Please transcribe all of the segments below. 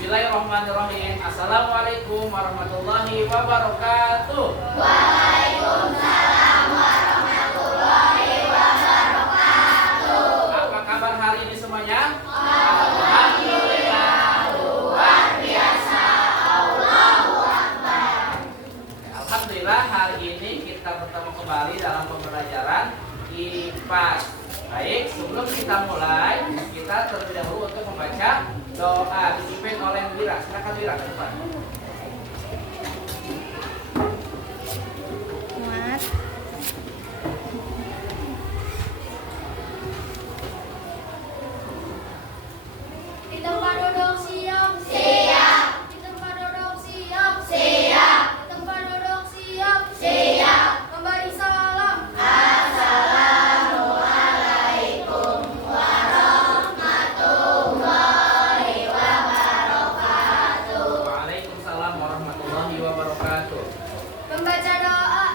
Bismillahirrahmanirrahim. Assalamualaikum warahmatullahi wabarakatuh. Waalaikumsalam warahmatullahi wabarakatuh. Apa kabar hari ini semuanya? Alhamdulillah, luar biasa. Allahu Akbar. Alhamdulillah, hari ini kita bertemu kembali dalam pembelajaran IPA. Baik, sebelum kita mulai, kita terlebih dahulu untuk membaca doa dipimpin oleh Wira. Silakan Wira ke depan. Muat. Di tempat duduk siap. Siap. Di tempat duduk siap. Siap. Di tempat duduk siap. Siap. Memberi salam. Assalamualaikum warahmatullahi wabarakatuh. Waalaikumsalam warahmatullahi wabarakatuh. Membaca doa.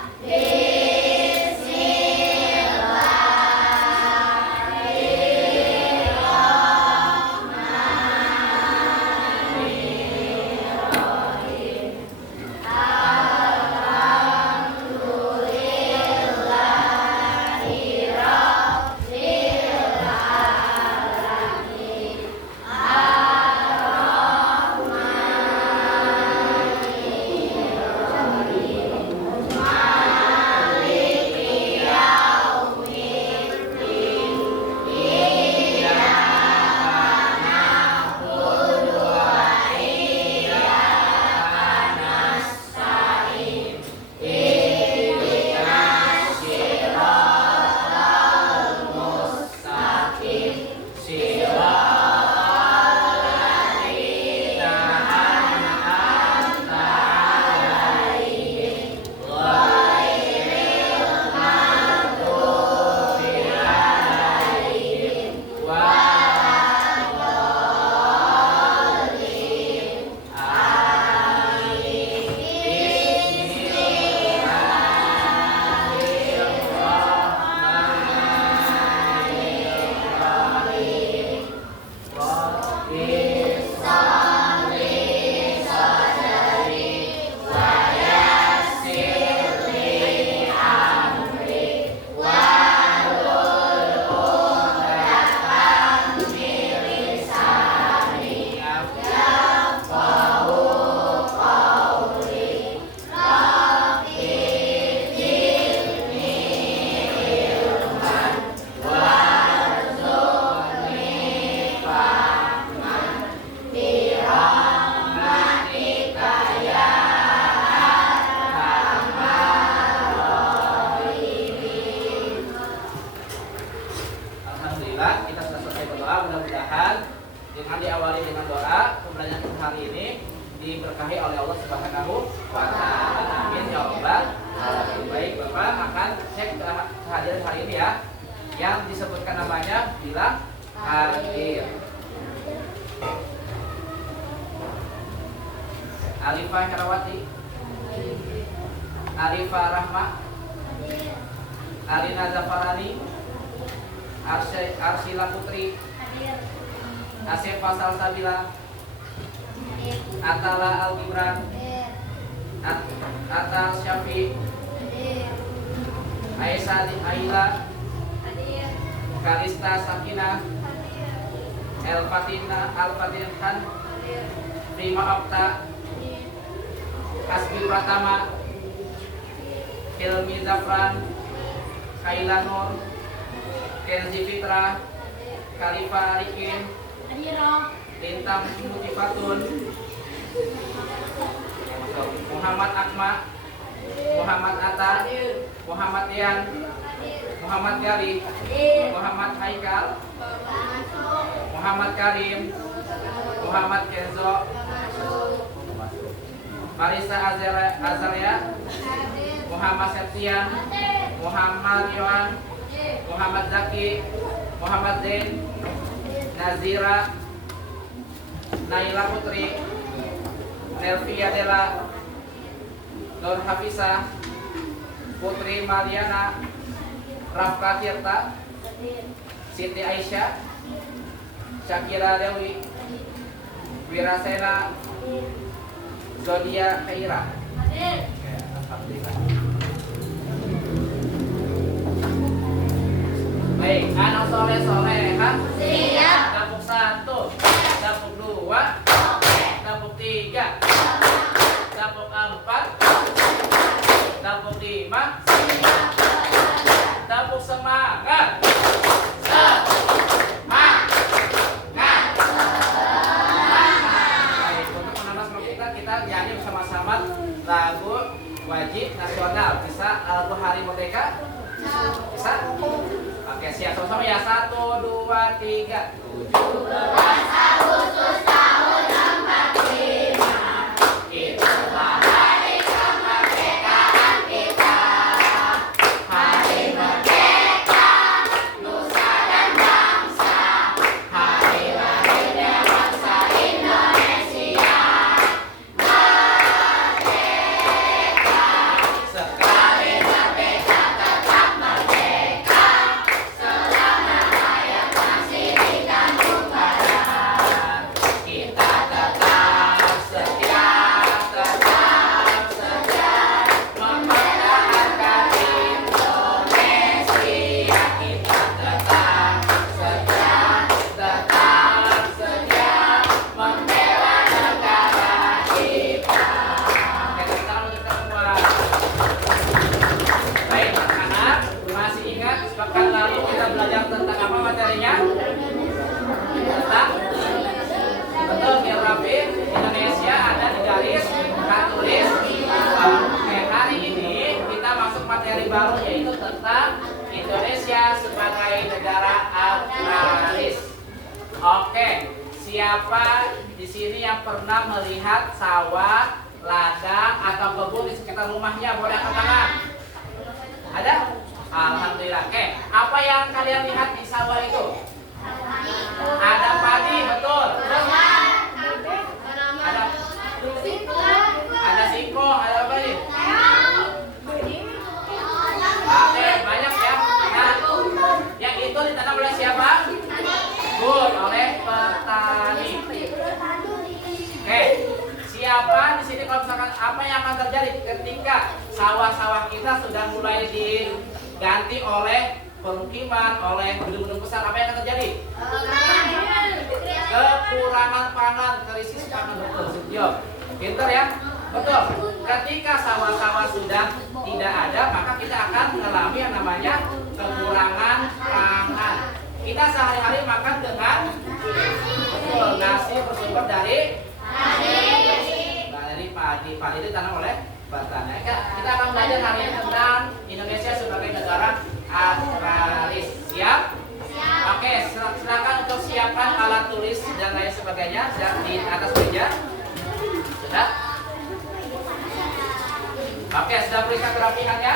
Alhamdulillah, kita sudah selesai berdoa. Mudah-mudahan dengan diawali dengan doa, pembelajaran kita hari ini diberkahi oleh Allah Subhanahu wa Ta'ala. Amin ya rabbal alamin. Baik, Bapak akan cek kehadiran hari ini ya. Yang disebutkan namanya bilang hadir. Alifah Herawati, Alifah Rahma, Alina Zafarani, Arsila Putri, Asefa Salsabila, Atala Al-Gibran, Atal Syafi, Aisyah Aila, Kalista Sakina, Al-Fatin Khan, Prima Okta, Hasbi Pratama, Hilmi Zafran, Kaila Nur, Kenzi Fitra, Khalifa Arikin, Lintang Mutifatun, Muhammad Akma, Muhammad Atta, Muhammad Ian, Muhammad Gali, Muhammad Haikal, Muhammad Karim, Muhammad Kenzo, Marisa Azaria, Muhammad Septian, Muhammad Yohan, Muhammad Zaki, Muhammad Zain, Nazira, Naila Putri, Nelvia Dela, Nur Hafizah, Putri Maliana, Rafka Tirta, Siti Aisyah, Syakira Dewi, Wirasena Zodia Kaira. Hadir. Oke, alhamdulillah. Baik, anak soleh-soleha. Siap. Dapuk 1, dapuk 2, dapuk 3, dapuk 4, dapuk 5, dapuk semangat. Baik, untuk menambah semangat kita nyanyi bersama-sama lagu wajib nasional. Bisa lagu Hari Merdeka? Bisa? Oke, siap sama-sama ya. 1, 2, 3. 17 Agustus tahun 45. Itulah hari kemerdekaan kita. Hari merdeka, nusa dan bangsa. Hari lahirnya bangsa Indonesia. Merdeka, sekali merdeka tetap merdeka. Selama rakyat masih di kandung badan, kita tetap setia mempertahankan Indonesia. Kita tetap setia membela negara kita. Oke, kita semua. Baik, anak-anak, masih ingat pekan lalu kita belajar tentang apa materinya? Tentang betul, geografi Indonesia ada di garis tertulis. Oke, hari ini kita masuk materi baru yaitu tentang Indonesia sebagai negara agraris. Oke, siapa di sini yang pernah melihat sawah, ladang atau kebun di sekitar rumahnya? Boleh angkat tangan. Ada? Alhamdulillah. Oke, apa yang kalian lihat di sawah itu? Ada padi, betul. Terus ada singkong, ada apa nih? Oke, banyak ya. Nah, yang itu ditanam oleh siapa? Good, oleh petani. Oke, siapa di sini kalau misalkan apa yang akan terjadi ketika sawah-sawah kita sudah mulai diganti oleh pemukiman, oleh gedung-gedung besar, apa yang akan terjadi? Kekurangan pangan, krisis pangan, betul. Setio, pinter ya, betul. Ketika sawah-sawah sudah tidak ada, maka kita akan mengalami yang namanya kekurangan pangan. Kita sehari-hari makan dengan betul, nasi bersumber dari padi. Padi itu ditanam oleh petani. Kita akan belajar hari ini tentang Indonesia sebagai negara agraris. Siap? Oke, silakan untuk siapkan alat tulis dan lain sebagainya di atas meja. Sudah? Oke, sudah periksa kerapihannya?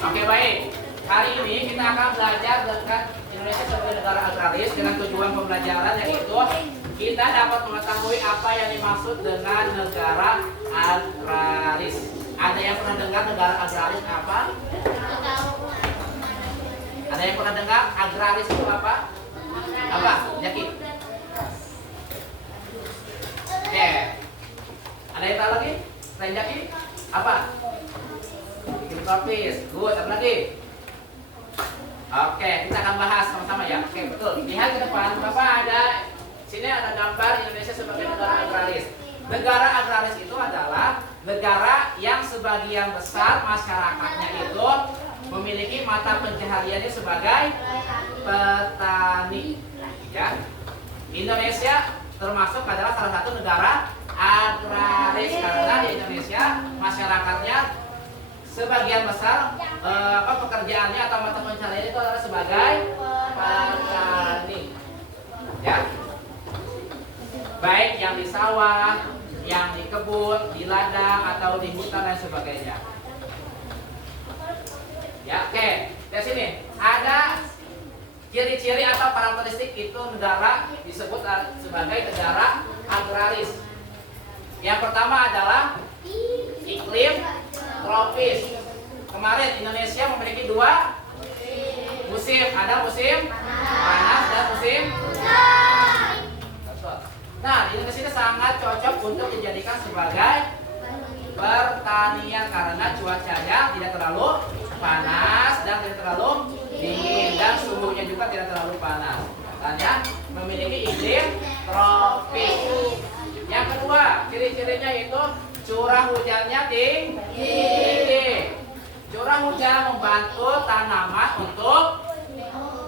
Oke, baik. Hari ini kita akan belajar tentang Indonesia sebagai negara agraris dengan tujuan pembelajaran yaitu kita dapat mengetahui apa yang dimaksud dengan negara agraris. Ada yang pernah dengar negara agraris apa? Ada yang pernah dengar agraris itu apa? Apa? Yakin? Oke. Ada yang tahu lagi? Selain Yakin? Apa? Filosofis. Good. Apa lagi? Oke, kita akan bahas sama-sama ya. Oke, betul. Lihat ke depan. Bapak ada sini ada gambar Indonesia sebagai negara agraris. Negara agraris itu adalah negara yang sebagian besar masyarakatnya itu memiliki mata pencahariannya sebagai petani. Ya. Indonesia termasuk adalah salah satu negara agraris karena di Indonesia masyarakatnya sebagian besar pekerjaannya atau mata pencahariannya itu adalah sebagai petani. Ya. Baik yang di sawah, yang di kebun, di ladang atau di hutan dan sebagainya. Ya, oke. Di sini ada ciri-ciri atau karakteristik itu negara sebagai negara agraris. Yang pertama adalah iklim tropis. Kemarin Indonesia memiliki 2 musim. Ada musim panas dan musim hujan. Nah, Indonesia ini sangat cocok untuk dijadikan sebagai pertanian karena cuacanya tidak terlalu panas dan tidak terlalu dingin dan suhunya juga tidak terlalu panas. Katanya memiliki iklim tropis. Yang kedua, ciri-cirinya itu curah hujannya tinggi. Curah hujan membantu tanaman untuk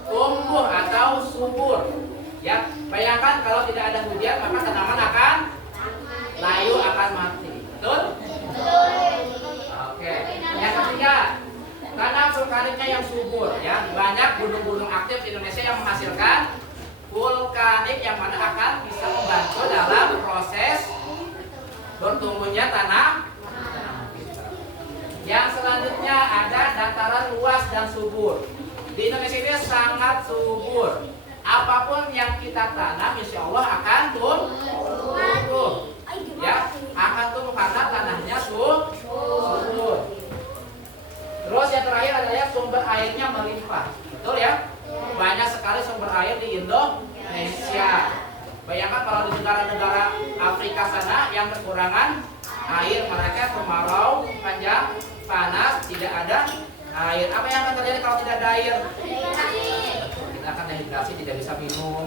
tumbuh atau subur. Ya, bayangkan kalau tidak ada hujan maka tanaman akan layu, akan mati. Betul? Oke. Yang ketiga, tanah vulkaniknya yang subur. Ya, banyak gunung-gunung aktif di Indonesia yang menghasilkan vulkanik yang mana akan bisa membantu dalam proses bertumbuhnya tanah. Yang selanjutnya ada dataran luas dan subur. Di Indonesia ini sangat subur. Apapun yang kita tanam, insya Allah akan tumbuh. Ya, akan tumbuh karena tanahnya subur. Terus yang terakhir adalah sumber airnya melimpah. Betul ya? Banyak sekali sumber air di Indonesia. Bayangkan kalau di negara-negara Afrika sana yang kekurangan air, mereka kemarau panjang, panas, tidak ada air. Apa yang akan terjadi kalau tidak ada air? Kita akan dehidrasi, tidak bisa minum,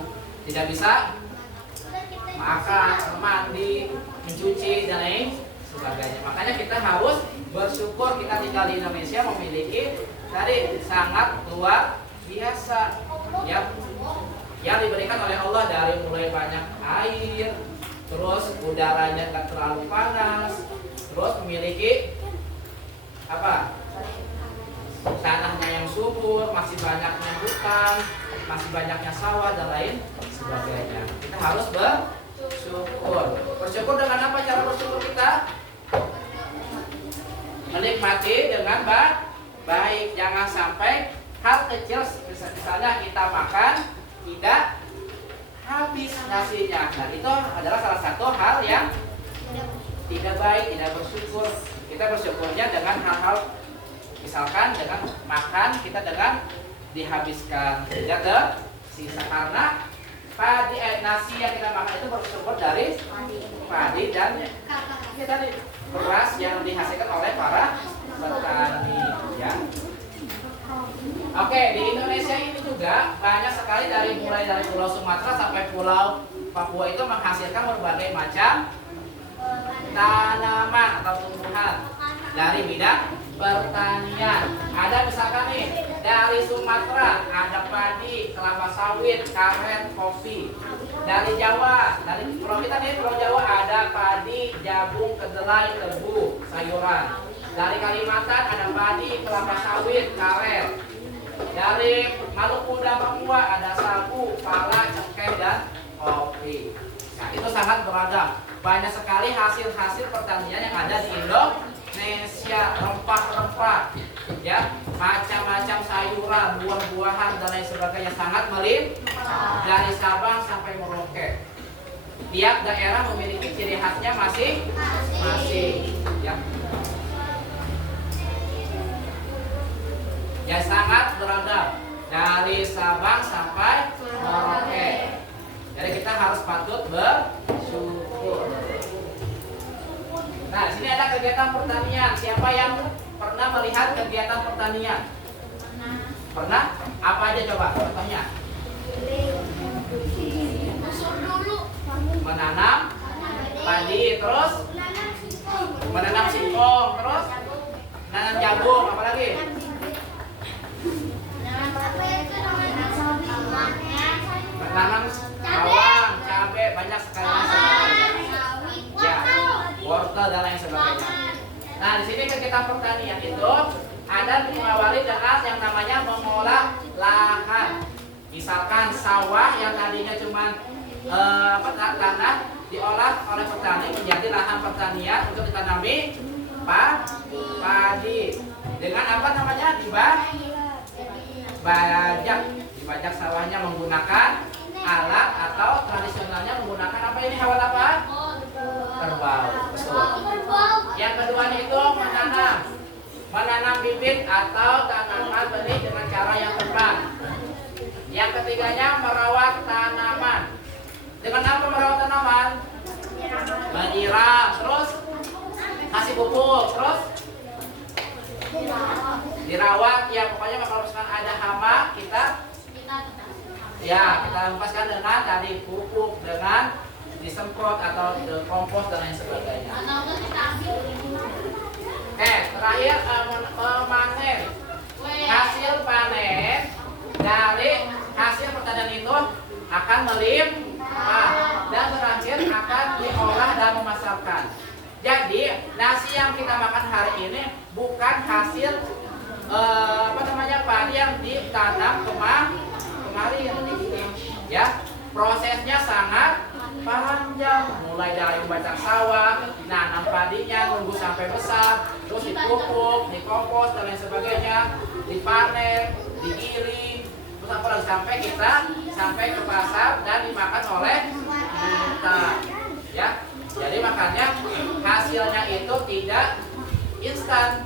tidak bisa makan, mandi, mencuci dan lain sebagainya. Makanya kita harus bersyukur kita tinggal di Indonesia memiliki tadi sangat luar biasa yang diberikan oleh Allah, dari mulai banyak air, terus udaranya tidak terlalu panas, terus memiliki apa? Tanahnya yang subur, masih banyaknya hutan, masih banyaknya sawah dan lain sebagainya. Kita harus bersyukur. Bersyukur dengan apa cara bersyukur kita? Menikmati dengan baik. Jangan sampai hal kecil misalnya kita makan tidak habis nasinya. Dan itu adalah salah satu hal yang tidak baik, tidak bersyukur. Kita bersyukurnya dengan hal-hal misalkan dengan makan kita dengan dihabiskan, tidak tersisa karena padi nasi yang kita makan itu bersumber dari padi dan ya tadi beras yang dihasilkan oleh para petani ya. Oke, di Indonesia ini juga banyak sekali mulai dari Pulau Sumatera sampai Pulau Papua itu menghasilkan berbagai macam tanaman atau tumbuhan dari bidang pertanian. Ada misalkan nih dari Sumatera ada padi, kelapa sawit, karet, kopi. Dari Jawa, dari pulau kita nih Pulau Jawa ada padi, jagung, kedelai, tebu, sayuran. Dari Kalimantan ada padi, kelapa sawit, karet. Dari Maluku dan Papua ada sagu, pala, cengkeh dan kopi. Nah, itu sangat beragam. Banyak sekali hasil-hasil pertanian yang ada di Indonesia, rempah-rempah, ya, macam-macam sayuran, buah-buahan dan lain sebagainya sangat melimpah dari Sabang sampai Merauke. Tiap daerah memiliki ciri khasnya masing-masing, ya. Ya sangat beragam dari Sabang sampai Merauke. Jadi kita harus patut bersyukur. Nah, sini ada kegiatan pertanian. Siapa yang pernah melihat kegiatan pertanian? Pernah? Apa aja coba contohnya? Menanam padi, terus menanam singkong, terus menanam jagung, apa lagi? Menanam bawang, cabai, banyak sekali ya, wortel dan lain sebagainya. Nah, di sini kegiatan pertanian itu ada mengawali dengan yang namanya mengolah lahan. Misalkan sawah yang tadinya cuma tanah diolah oleh petani menjadi lahan pertanian untuk ditanami padi. Dengan apa namanya? Dibajak sawahnya menggunakan alat atau tradisionalnya menggunakan bibit atau tanaman benih dengan cara yang tepat. Yang ketiganya merawat tanaman. Dengan apa merawat tanaman? Menyiram, terus kasih pupuk, terus dirawat. Ya pokoknya kalau misalkan ada hama kita lepaskan dengan tadi pupuk, dengan disemprot atau kompos dan lain sebagainya. Terakhir memanen. Hasil panen dari hasil pertanian itu akan melimpah dan terakhir akan diolah dan memasarkan. Jadi nasi yang kita makan hari ini bukan hasil padi yang ditanam kemarin, ya. Prosesnya sangat panjang, mulai dari membajak sawah, nanam padinya, nunggu sampai besar, terus dipupuk, dikompos dan lain sebagainya, dipanen, digiling, terus apa lagi sampai ke pasar dan dimakan oleh kita, ya. Jadi makanya hasilnya itu tidak instan.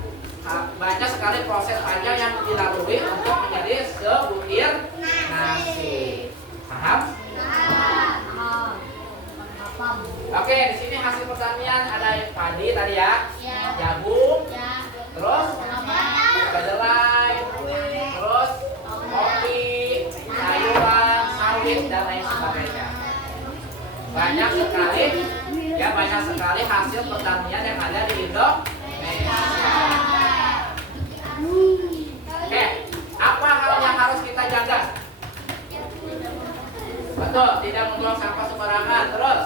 Banyak sekali proses panjang yang dilalui untuk menjadi sebutir nasi. Paham? Oke, di sini hasil pertanian ada padi tadi ya, jagung, terus kedelai, terus kopi, sayuran, sawit dan lain sebagainya. Banyak sekali hasil pertanian yang ada di Indonesia. Oke, apa hal yang harus kita jaga? Betul, tidak membuang sampah sembarangan. Terus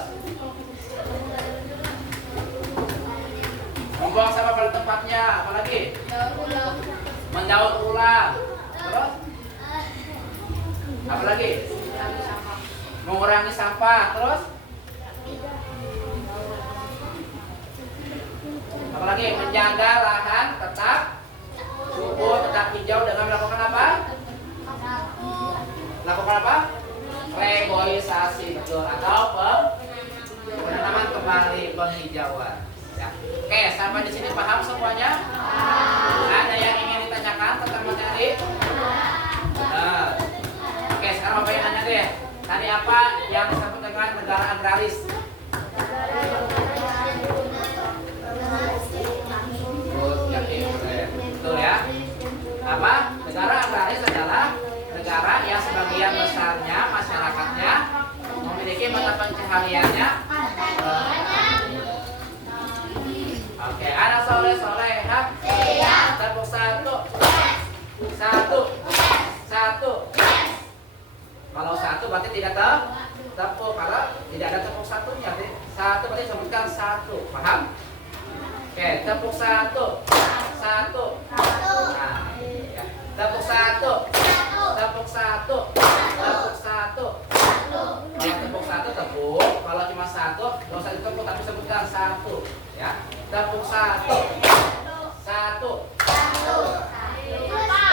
membuang sampah pada tempatnya. Apalagi mendaur ulang. Terus apalagi mengurangi sampah. Terus apalagi menjaga lahan tetap subur, tetap hijau dengan melakukan apa? Reboisasi, betul, atau penanaman kembali, penghijauan. Ya. Oke, sampai di sini paham semuanya? Ada yang ingin ditanyakan tentang materi? Oke, sekarang Bapak yang nanya deh. Tadi apa yang disebut dengan negara agraris? Betul ya. Apa? Negara agraris adalah negara yang sebagian besarnya masyarakatnya memiliki mata pencahariannya. Oke, anak soleh-solehah. Tepuk satu. Kalau satu berarti tidak tepuk. Kalau tidak ada tepuk satunya, satu berarti sebutkan satu. Paham? Oke, tepuk satu. Nah, ya. Tepuk satu. Kalau tepuk satu tepuk, kalau cuma satu nggak usah ditepuk tapi sebutkan satu, ya. Tepuk satu.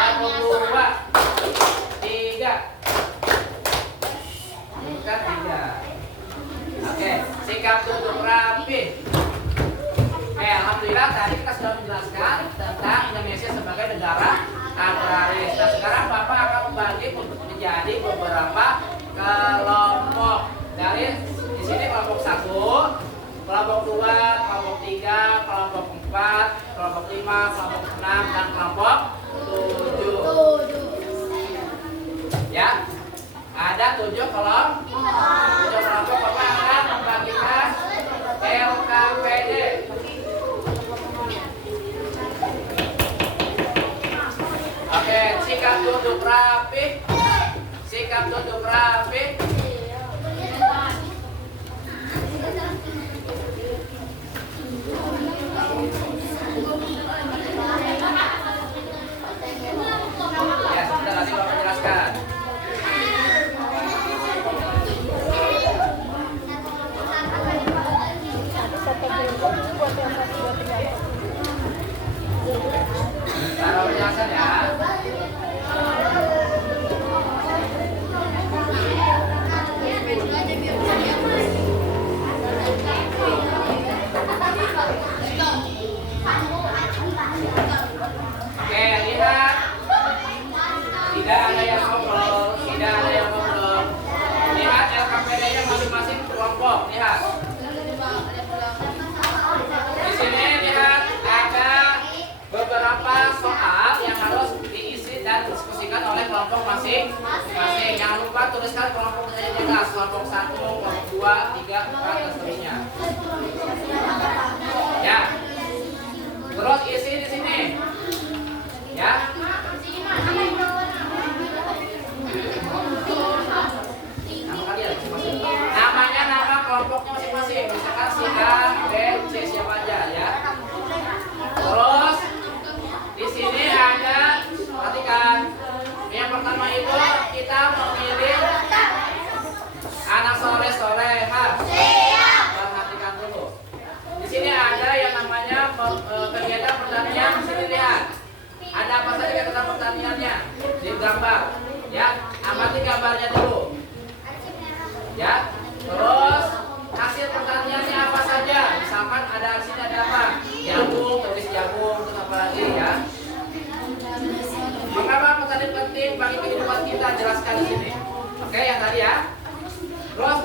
Tepuk dua, tiga. Bukan tiga. Oke, sikap duduk rapi. Alhamdulillah tadi kita sudah menjelaskan tentang Indonesia sebagai negara agraris. Nah, sekarang Bapak akan membagi menjadi beberapa kelompok. Dari di sini kelompok 1, kelompok 2, kelompok 3, kelompok 4, kelompok 5, kelompok 6 dan kelompok 7. Ya. Ada 7 kelompok. Bapak akan membagikan LKPD. Oke, sikap duduk rapi. Ya, sebentar lagi Bapak jelaskan. Taruh penjelasan ya.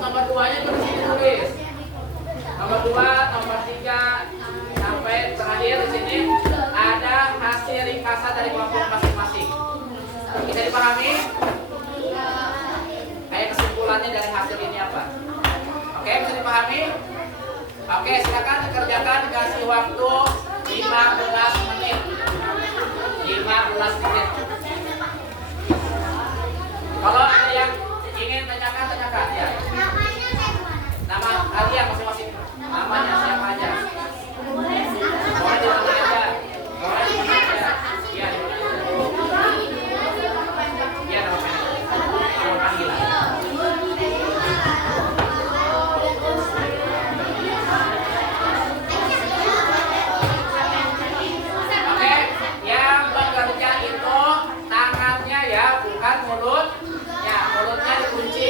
nomor 2-nya di sini tulis. Nomor 2, nomor 3 sampai terakhir di sini ada hasil ringkasan dari kelompok masing-masing. Bisa dipahami? Kayak kesimpulannya dari hasil ini apa? Oke, bisa dipahami? Oke, silakan dikerjakan, dikasih waktu 15 menit. 15 menit. Kalau ada yang ingin tanyakan ya. Nama kalian masing-masing. Namanya siapa aja? Boleh di mana aja. Boleh di mana aja. Iya, di mana aja. Iya, nama panggilan. Oke, yang bekerja itu tangannya ya, bukan mulut. Ya, mulutnya dikunci.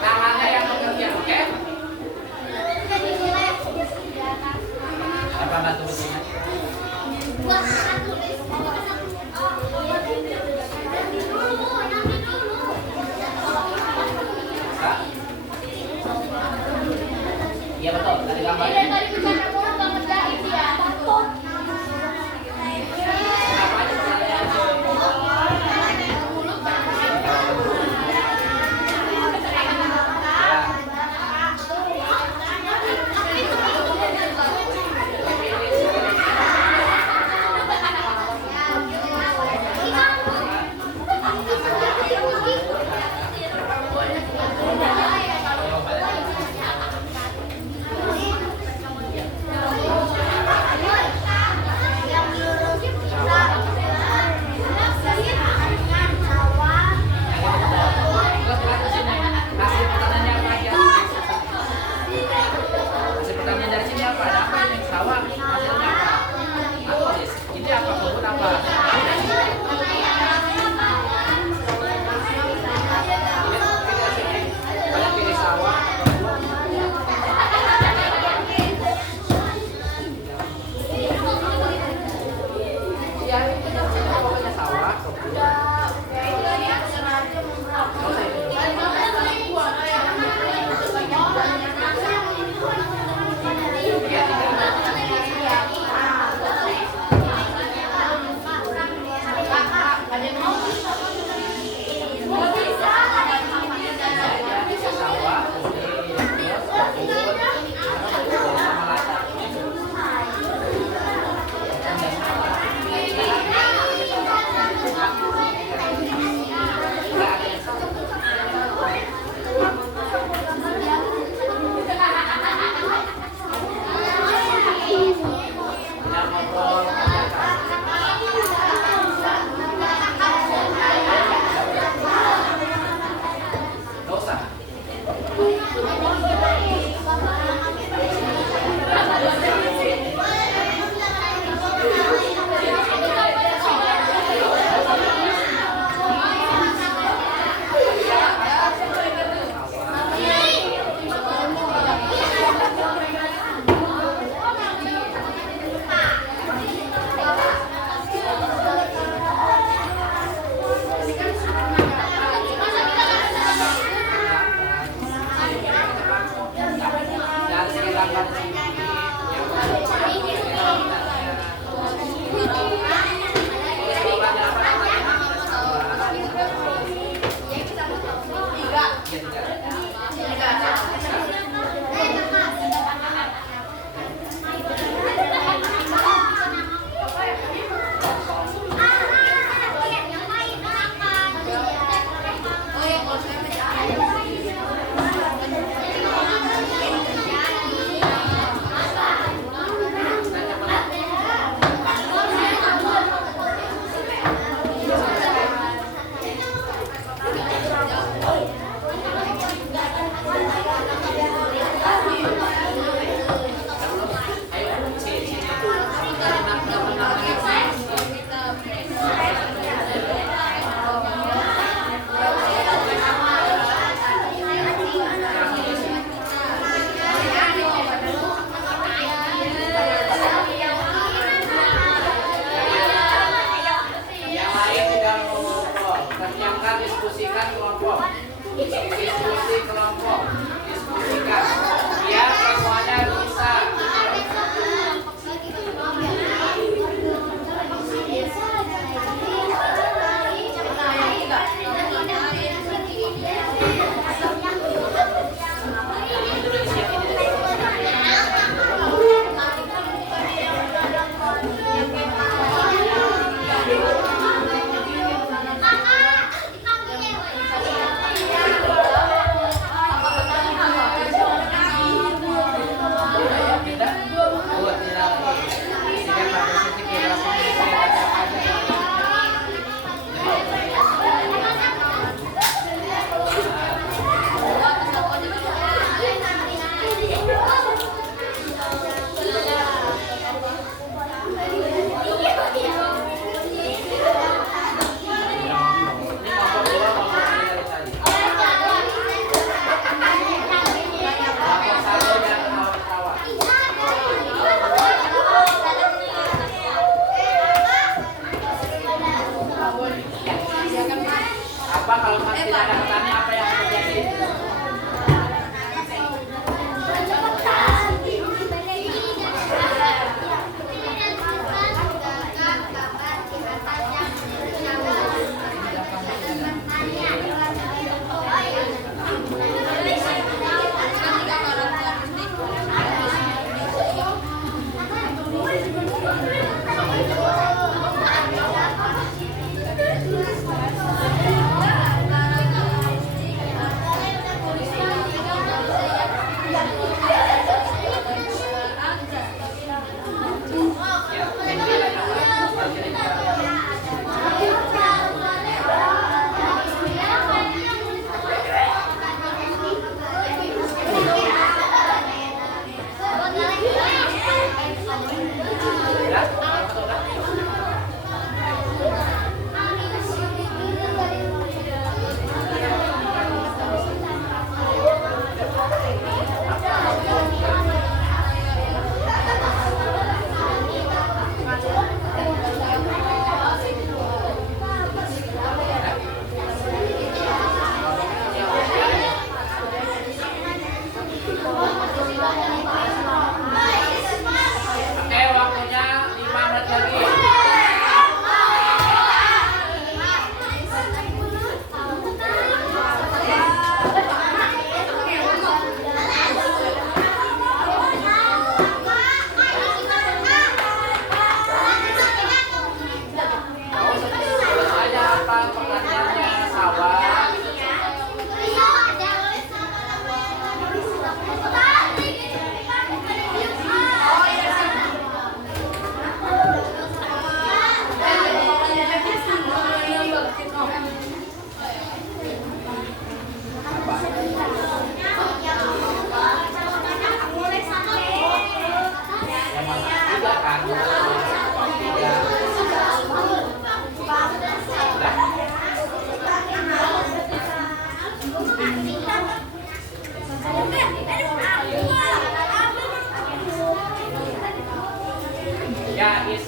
Tangannya yang bekerja, oke? Apa bantu betulnya? Iya betul, tadi gambarnya. Apa aja pertanyaannya? Hasil pertanian dari sini apa? Ada apa ini? Sawah. Hasilnya apa? Tulis. Ini apa? Kebun apa?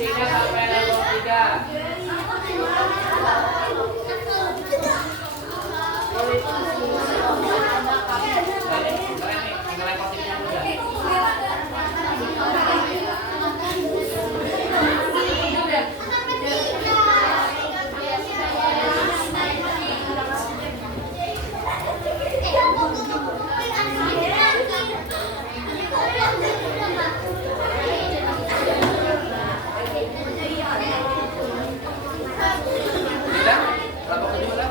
Isinya sampai level 3. Keren nih, tinggal level 3 udah. Udah? Kelompok 7 udah?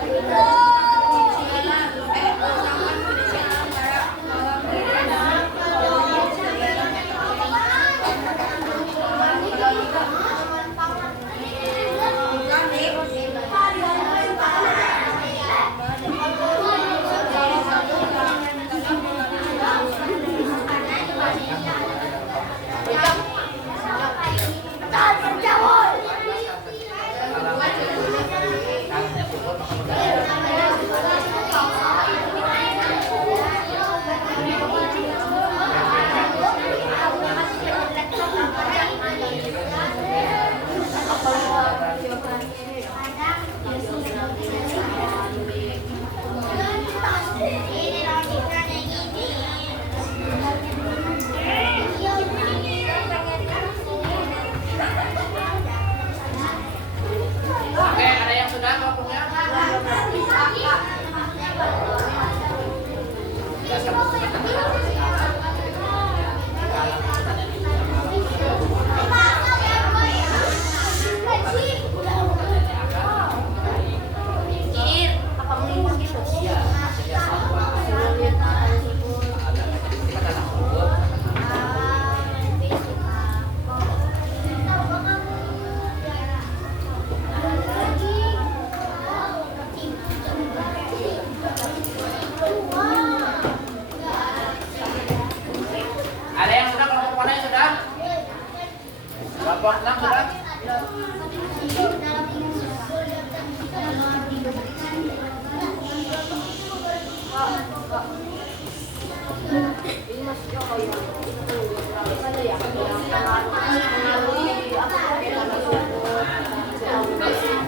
Oke, ada yang sudah kelompoknya? Ada yang sudah, kelompok mana yang sudah? Kelompok 6 sudah?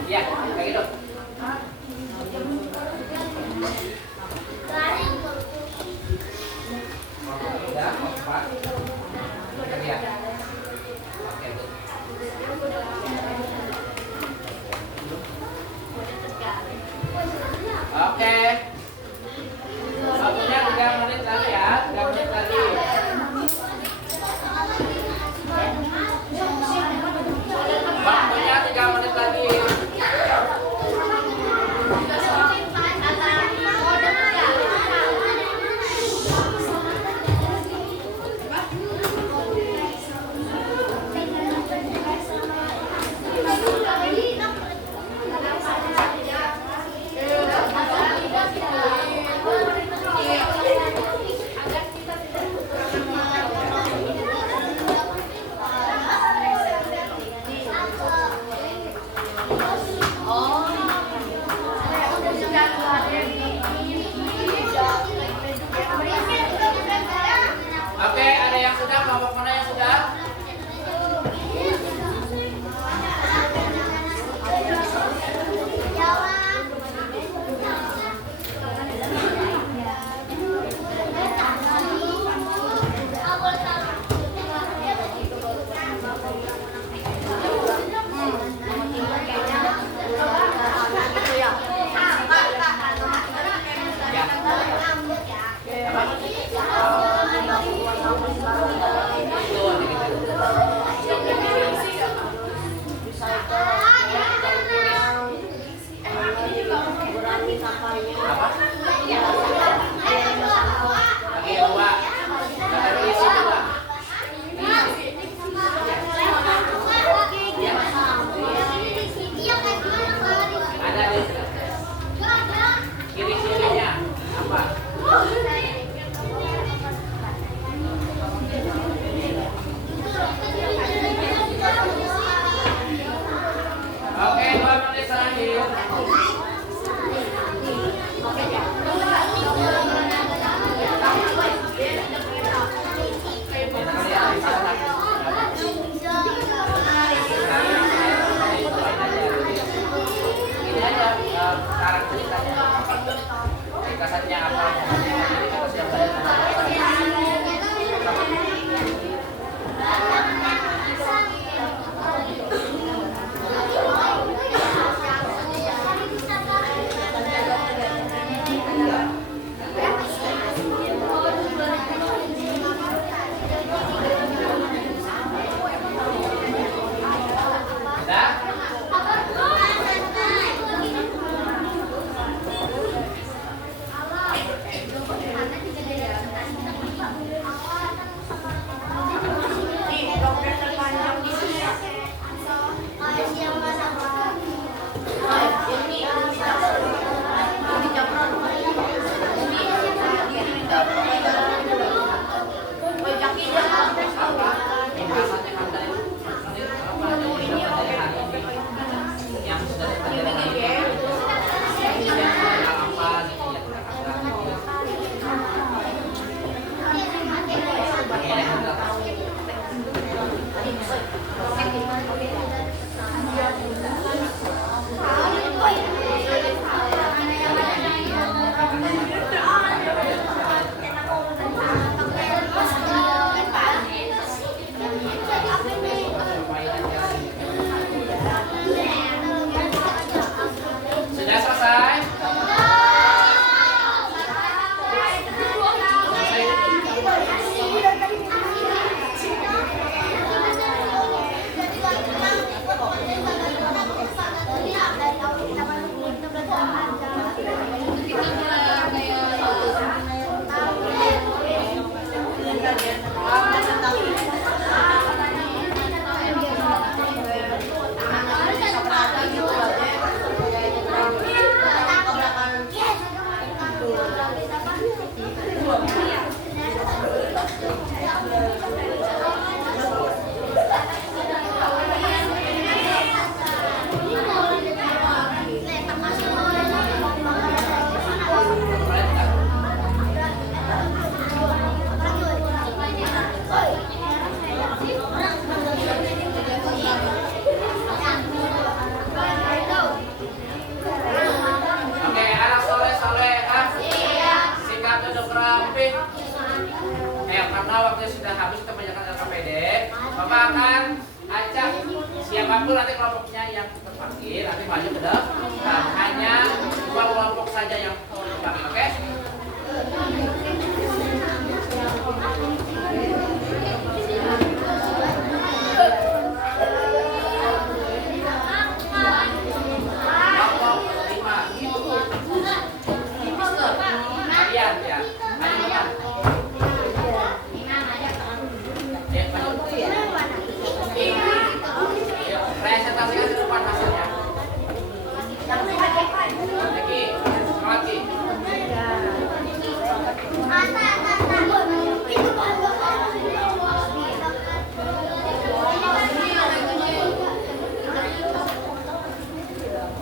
Iya, kayak gitu. Udah, Pak. Kita lihat. Oke, good. Oke. Waktunya 3 menit lagi ya, 3 menit lagi. Waktunya 3 menit lagi. Oke, ada yang sudah? Kelompok mana yang sudah? Ya. Apa? Karena waktunya sudah habis kita mengerjakan LKPD, Bapak akan ajak siapapun nanti kelompoknya yang terpanggil nanti maju ke depan. Hanya 2 kelompok saja yang terpanggil, oke? Presentasikan di depan hasilnya. Lagi, lagi.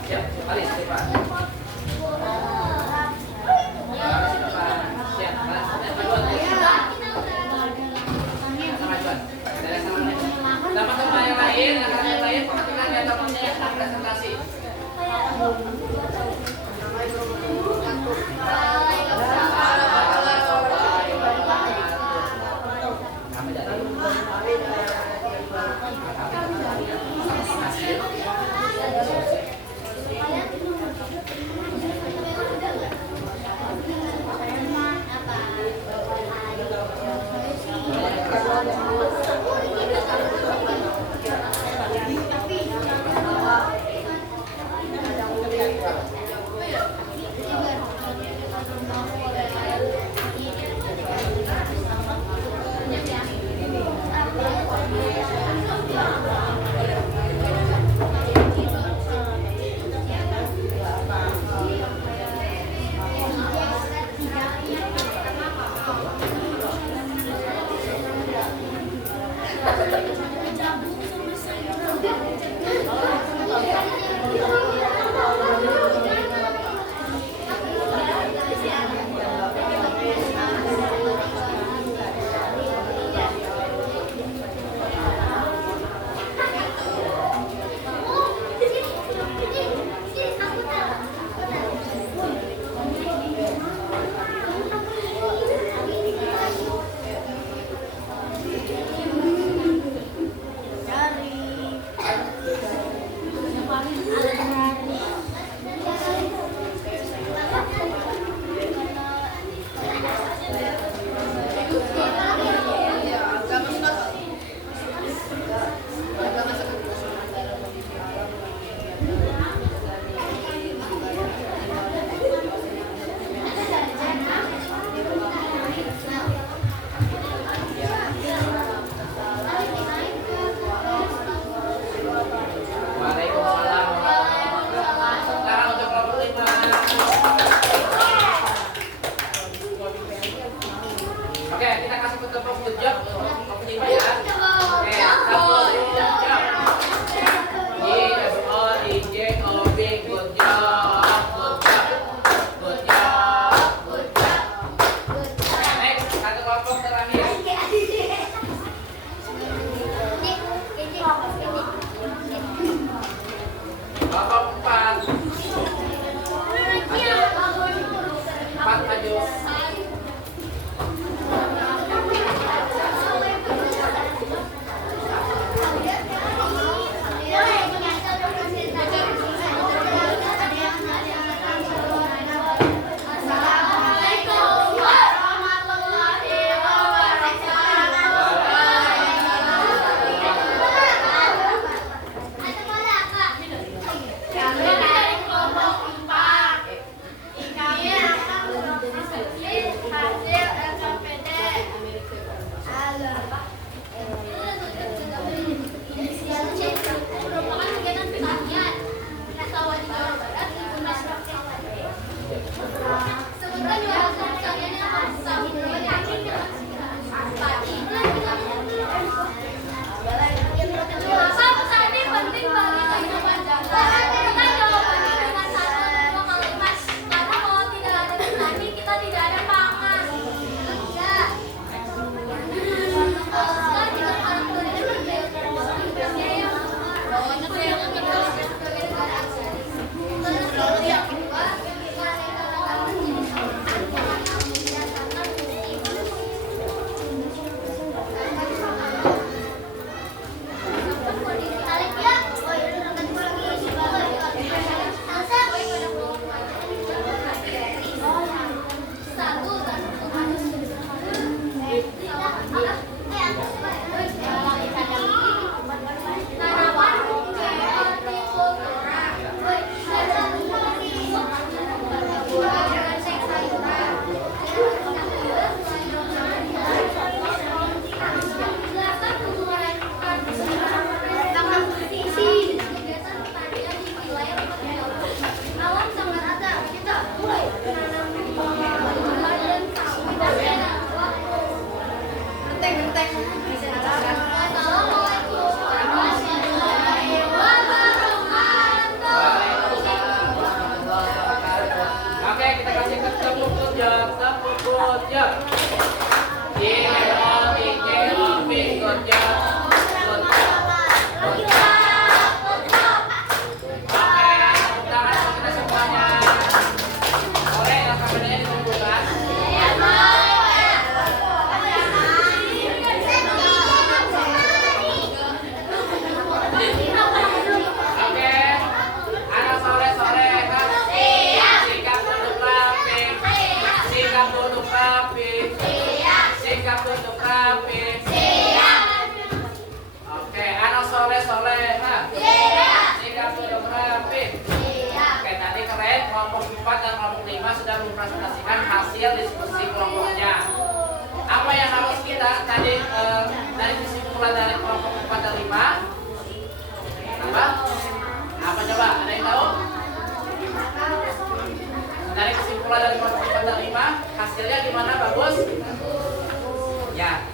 Siap, Alis, Pak. Siap, teman-teman yang lain, perhatikan ya temannya yang sedang presentasi.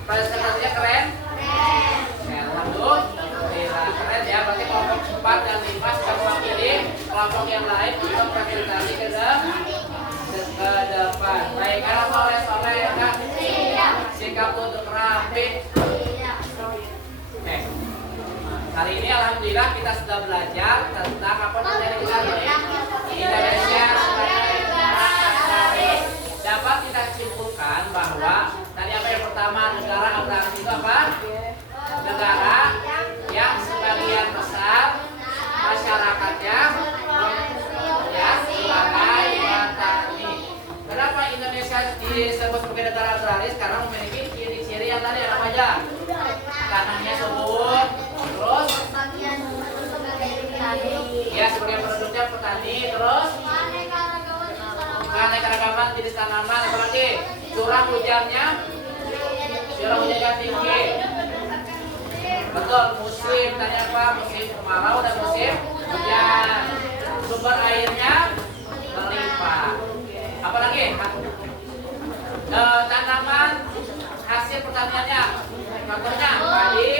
Presentasinya keren? Keren. Alhamdulillah keren ya. Berarti kelompok 4 dan 5 sudah mewakili kelompok yang lain untuk presentasi ke depan. Baik, karena sore-sore ya. Sikap untuk rapi. Oke. Kali ini alhamdulillah kita sudah belajar tentang apa namanya kita Indonesia sebagai negara agraris. Dapat kita simpulkan bahwa tadi apa yang pertama, negara agraris itu apa? Negara yang sebagian besar masyarakatnya ya sebagai petani. Kenapa Indonesia disebut sebagai negara agraris? Karena memiliki ciri-ciri yang tadi apa aja? Tanahnya subur, terus ya sebagai penduduknya petani, terus keanekaragaman jenis tanaman, apalagi curah hujannya tinggi. Betul, musim tadi apa? Musim kemarau dan musim hujan. Sumber airnya melimpah. Apalagi tanaman hasil pertaniannya, contohnya padi,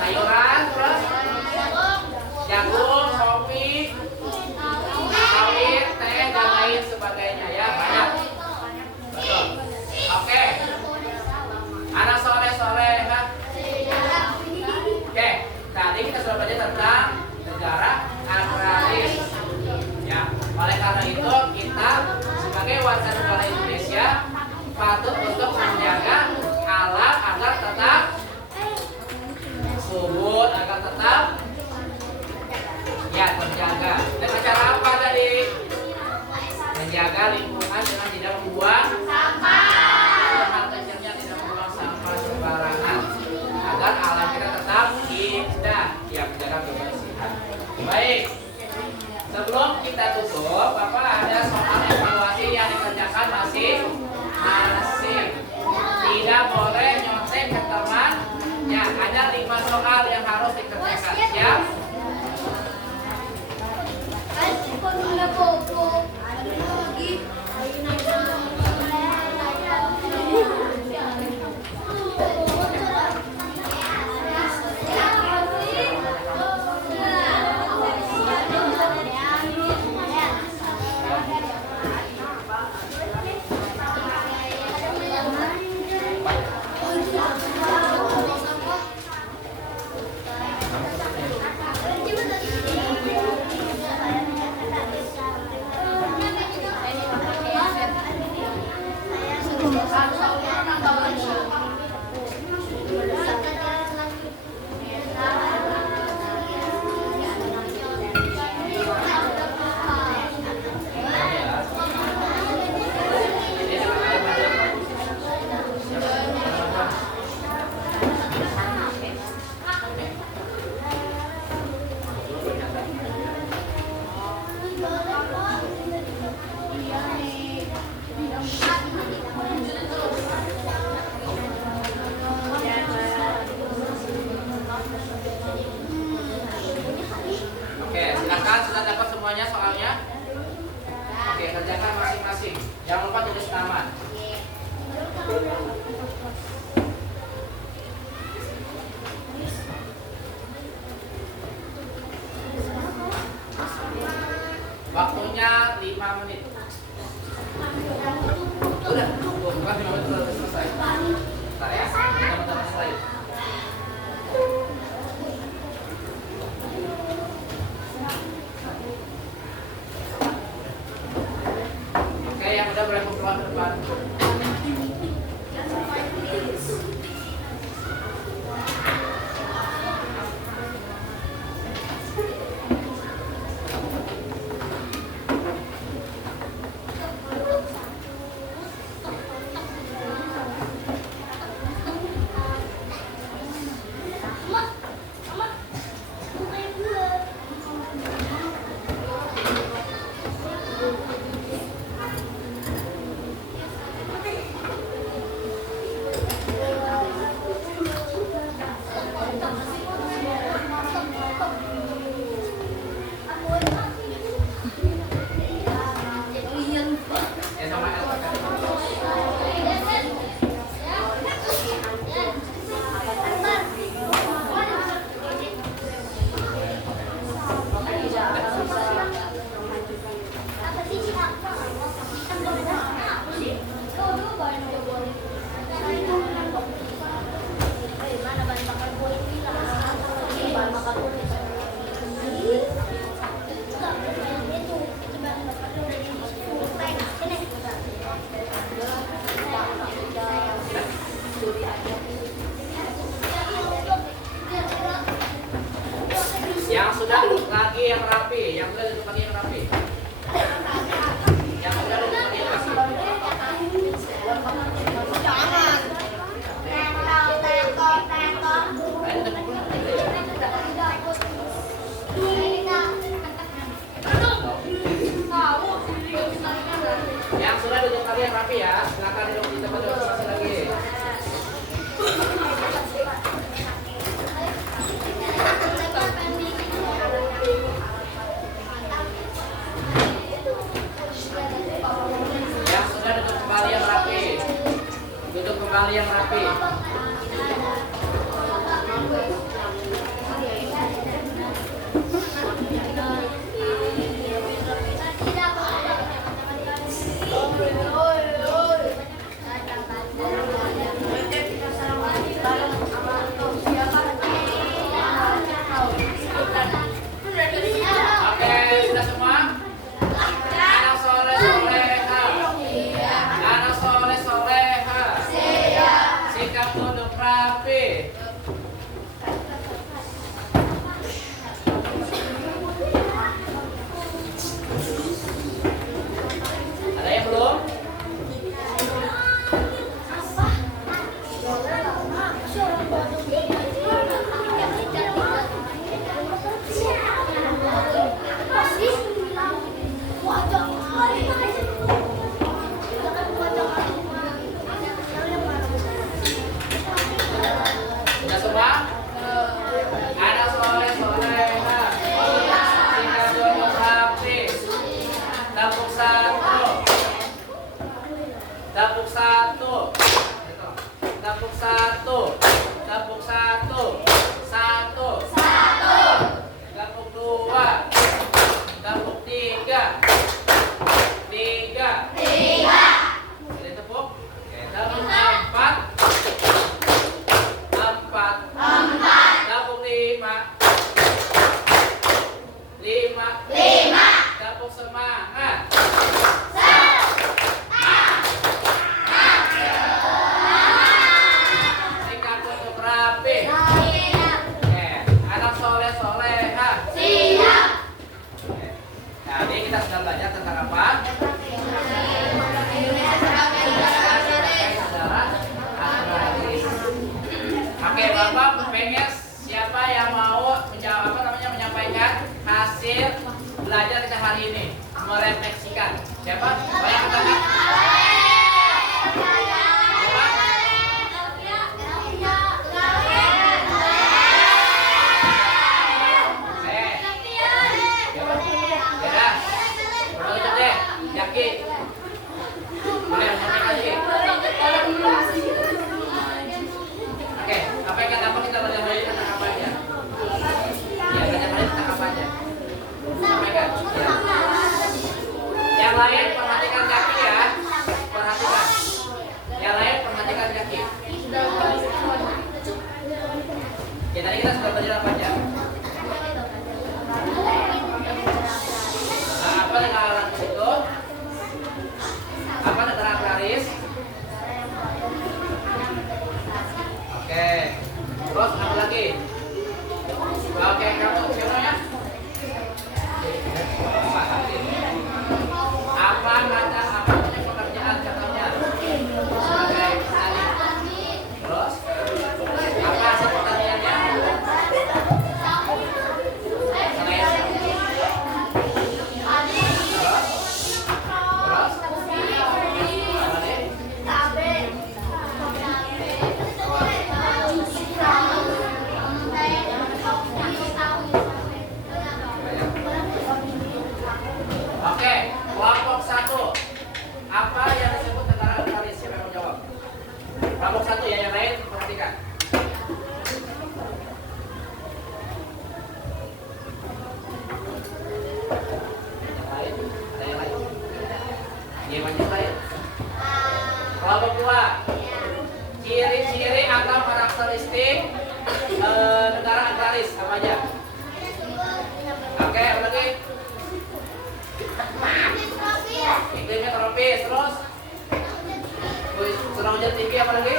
sayuran, terus jagung, kopi, sawit, teh dan lain sebagainya ya, banyak. Betul. Oke. Anak sore-sore kan? Oke. Tadi kita sudah belajar tentang negara agraris. Ya. Oleh karena itu kita sebagai warga negara Indonesia patut untuk menjaga alam agar tetap subur, agar tetap ya terjaga. Dengan cara apa tadi? Menjaga lingkungan dengan tidak membuang sampah. Hal kecilnya tidak membuang sampah sembarangan agar alam kita tetap indah. Ya, menjaga kebersihan. Baik. Sebelum kita tutup, Bapak ada soal evaluasi yang dikerjakan masing-masing. Tidak boleh nyontek ke teman. Ya, ada 5 soal yang harus dikerjakan. Siap? Sudah dapat semuanya soalnya? Oke, kerjakan masing-masing. Jangan lupa tulis nama. Waktunya 5 menit. Udah, bukan 5 menit sudah selesai. Bentar ya, kita selesai. Yang udah boleh keluar ke depan. yang rapi. Yang sudah duduk lagi yang rapi. Yang sudah duduk lagi yang rapi. Yang sudah duduk lagi yang rapi ya. Silakan duduk di tempat duduk masing lagi. Yang sudah duduk kembali yang rapi. Duduk kembali yang rapi. Oke, sudah semua? Anak soleh soleha. Anak soleh soleha. Sikap duduk rapi. Ada yang belum? Sudah semua? Anak soleh soleha. Sikap duduk rapi. Tepuk satu. Tepuk satu. Tepuk satu. Tepuk satu. Satu. Tepuk dua. Tepuk tiga. Tiga. Jadi tepuk. Oke, tepuk empat. Empat. Tepuk lima. Lima. Tepuk semangat. Sikap duduk rapi. Oke, anak soleh soleha. Oke. Nah, ini kita sudah belajar tentang apa? Saudara agraris. Oke, Bapak pengen siapa yang mau menjawab menyampaikan hasil belajar kita hari ini, merefleksikan. Siapa? Yang pertama? Yaki. Boleh menyampaikan lagi. Oke, apa kita belajar hari ini tentang apa aja? Ya, belajar hari ini tentang apa aja? Sampaikan. Ya. Yang lain perhatikan Yaki ya. Perhatikan. Yang lain perhatikan Yaki. Ya, tadi kita sudah belajar apa aja? Nah, apa negara agraris itu? Apa negara agraris? Oke. Terus apa lagi? Oke, kamu siapa ya? Apa namanya pekerjaan contohnya? Oke, tadi. Terus apa hasil pertaniannya? Oke, kelompok satu. Apa yang disebut negara agraris? Siapa yang mau jawab? Kelompok satu ya, yang lain perhatikan. Yang lain, ada yang lain? Yang lain? Kelompok dua. Ciri-ciri atau karakteristik negara agraris apa aja? Oke, apa lagi? Iklimnya tropis, terus curah hujan tinggi, apa lagi?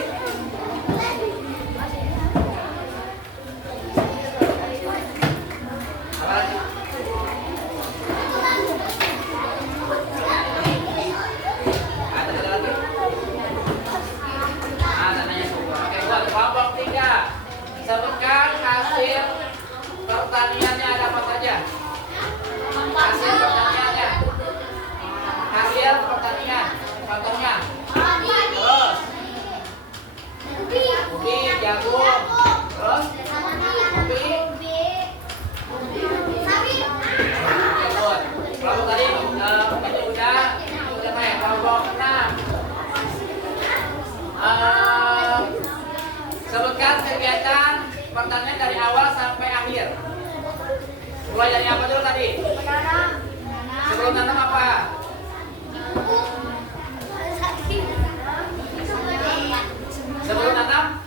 Apa lagi? Mulai dari apa dulu tadi? Sebelum nanam apa? Sebelum nanam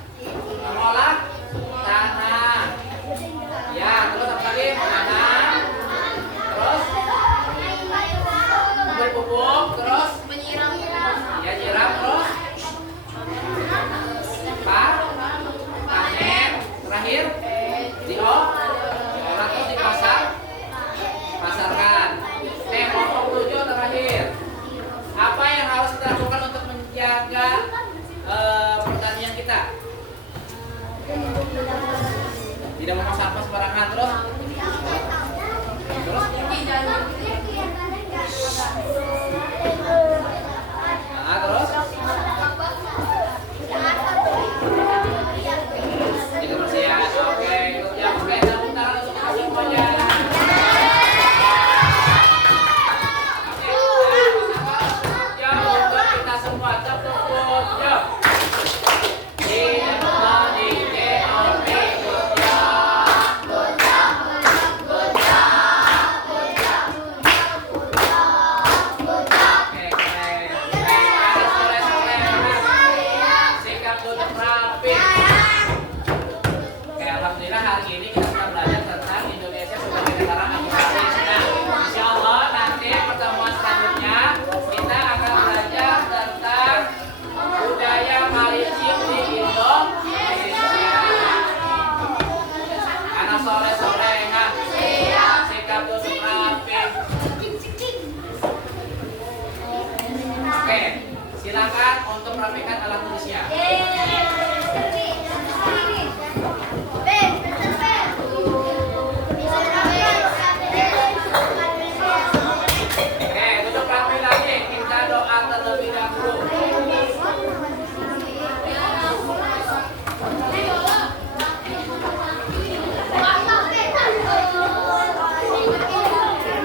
mengolah tanah. Ya, terus apa lagi? Menanam. Terus memberi pupuk. Terus ya nyiram. Terus panen. Terakhir diolah terus pasarkan. Kelompok 7 terakhir. Apa yang harus kita lakukan untuk menjaga pertanian kita? Tidak membuang sampah sembarangan. Terus nah, terus kebersihan. Oke, ya oke, tepuk tangan untuk kita semuanya. Oke, untuk kita semua tepuk jam. Silakan untuk merapikan alat tulisnya. Oke, duduk rapi lagi. Kita doa terlebih dahulu.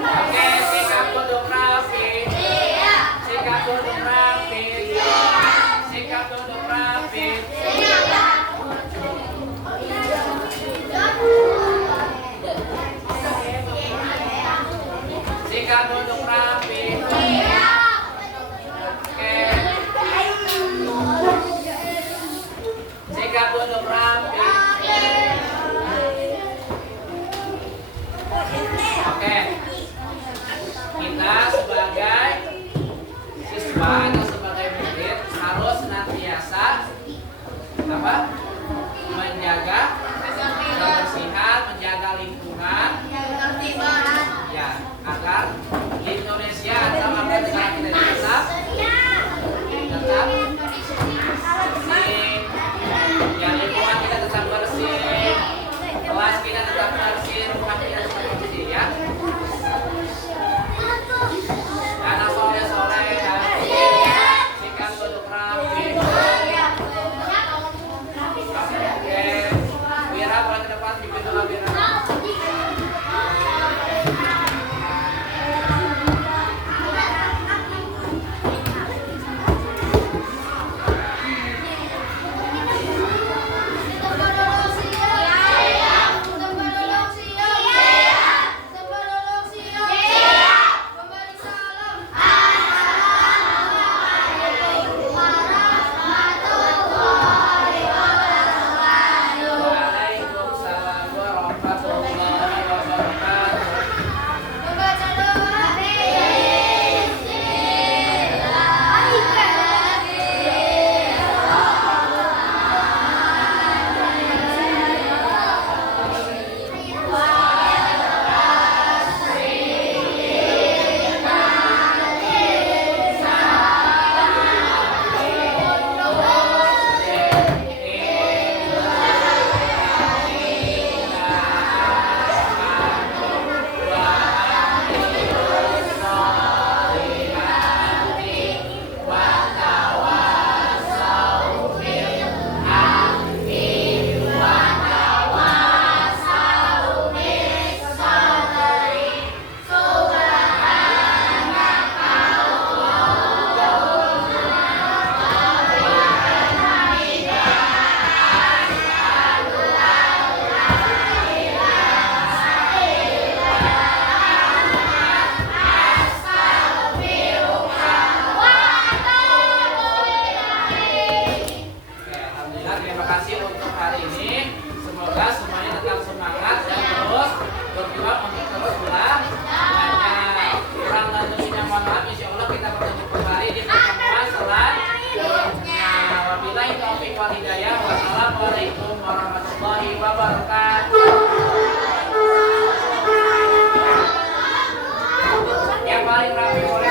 Oke, sikap duduk rapi. Sikap duduk rapi. Sikap duduk rapi. Sikap duduk rapi. Oke. Sikap duduk rapi. Oke. Kita sebagai siswa atau sebagai murid harus senantiasa apa? Menjaga kebersihan, menjaga lingkungan, ya, agar Indonesia atau apa negara kita tetap bersih, ya lingkungan kita tetap bersih, kelas kita tetap bersih, rumah kita tetap bersih, ya. Anak soleh-soleh, sikap duduk rapi. Assalamualaikum warahmatullahi wabarakatuh. Yang paling rapi boleh